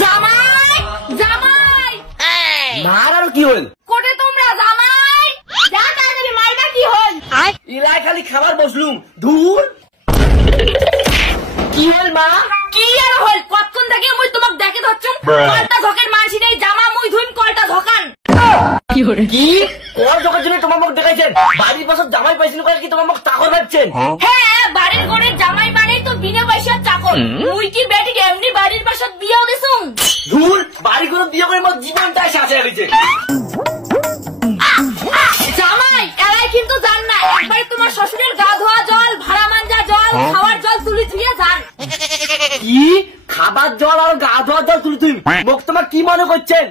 জামাই জামাই মার আর কি হল কোটে তোমরা জামাই যা তাড়াতাড়ি মাইবা কি হল ইলাই খালি খাবার বসলুম ধুর কি হল মা কি আর হল কতক্ষণ থেকে মুই তোমাক দেখে ধরছুম কলটা ধকের মানসি নাই জামা মুই ধুইম কলটা ধকান কি কল জোগার জন্য তোমার মুখ দেখাইছেন বাড়ির পাশে জামাই পাইছিল কি তোমার মুখ চাকর ভাবছেন হ্যাঁ বাড়ির ঘরে জামাই মানেই তো বিনা পয়সার চাকর মুই কি বেটি এমনি বাড়ির পাশে বিয়াও দিছুম ধুর বাড়ি করে বিয়ে করে মোর জীবনটাই শেষ হয়ে গেছে জামাই এলাই কিন্তু জান না একবার তোমার শ্বশুরের গা ধোয়া জল ভাড়া মাঞ্জা জল খাওয়ার জল তুলি ধুয়ে যান কি খাবার জল আর গা ধোয়ার জল তুলি তুই মুখ তোমার কি মনে করছেন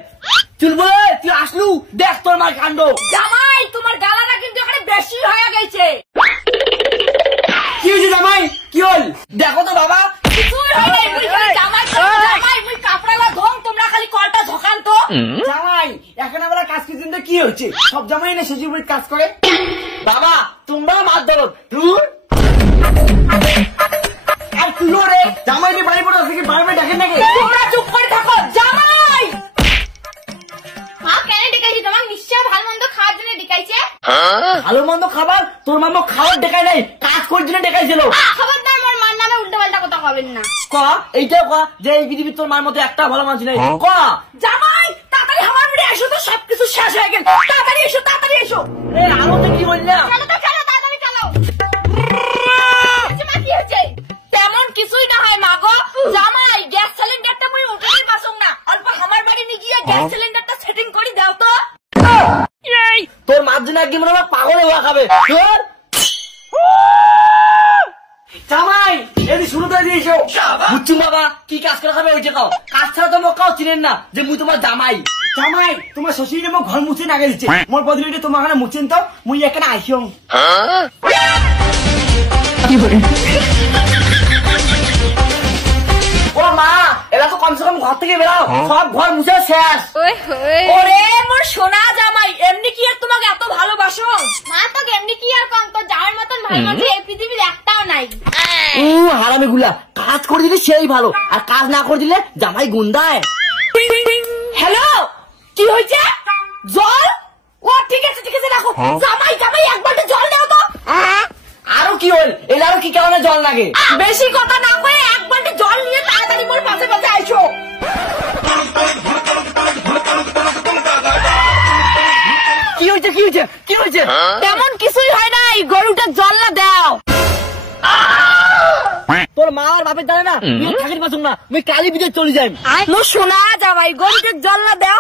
চুল বলে তুই আসলু দেখ তোর মার কাণ্ড জামাই তোমার গালাটা কিন্তু এখানে বেশি হয়ে গেছে কি হয়েছে জামাই কি হল দেখো তো বাবা কিছুই হয় নাই মুই খালি জামাই জামাই মুই কাপড়ালা ধোম তোমরা খালি কলটা ধকান তো জামাই এখন আমরা কাজ করতে দিন কি হচ্ছে সব জামাই না শ্বশুর বাড়ির কাজ করে বাবা তোমরা মার ধরো ধুর আর তুলো রে জামাই রে বাড়ি পড়ে আছে কি বারবার ডাকেন নাকি তোমরা চুপ করে থাকো জামাই মা কেন ডেকাইছি তোমার নিশ্চয় ভালো মন্দ খাওয়ার জন্য ডেকাইছে ভালো মন্দ খাবার তোর মামা খাওয়ার দেখায় নাই কাজ করার জন্য দেখাইছিল খবরদার আমার মার নামে উল্টো পাল্টা কথা কবেন না ক এইটাও ক যে এই পৃথিবীর তোর মার মতো একটা ভালো মানুষ নেই ক জামাই তাড়াতাড়ি আমার বাড়ি এসো তো সবকিছু শেষ হয়ে গেল তাড়াতাড়ি এসো এ আলো তো কি বললাম চলো তো চলো তাড়াতাড়ি চলো মা কি হচ্ছে তেমন কিছুই না হয় মাগো জামাই গ্যাস সিলিন্ডারটা মুই উঠাই পাসুম না অল্প আমার বাড়ি নিয়ে গিয়ে গ্যাস সিলিন্ডারটা সেটিং করে দাও তো তোর মার জন্য একদিন মনে হয় পাগল হওয়া খাবে তোর জামাই এদি শুরু করে দিয়েছো বুঝছুম বাবা কি কাজ করে খাবে ওইটা খাও কাজ ছাড়া তো মোক কাউ চিনেন না যে মুই তোমার জামাই জামাই তোমার শ্বশুরে মোক ঘর মুছে না গেছে মোর বদলে তোমার এখানে মুছেন তো মুই এখানে আইসং ও মা এলা তো কমসে কম ঘর থেকে বেরাও সব ঘর মুছে শেষ ওরে মোর সোনা জামাই এমনি কি আর তোমাকে এত ভালোবাসো মা তো এমনি কি আর কম তো জামাই মতন ভালো মানুষ এই পৃথিবীর একটাও নাই ও হারামি গুলা কাজ করে দিলে সেই ভালো আর কাজ না করে দিলে জামাই গুন্দায় হ্যালো কি হয়েছে জল ও ঠিক আছে রাখো জামাই জামাই এক বালতি জল দাও তো আরো কি হল এর আরো কি কারণে জল লাগে বেশি কথা না কয়ে এক বালতি জল নিয়ে তাড়াতাড়ি মোর পাশে পাশে আইসো কি হয়েছে তেমন কিছুই হয় নাই গরুটা জল না দাও তোর মা আর বাপের জানে না থাকির পাচ্ছ না আমি কালী পুজোয় চলে যাই মোর সোনা জামাই গরুটার জল না দাও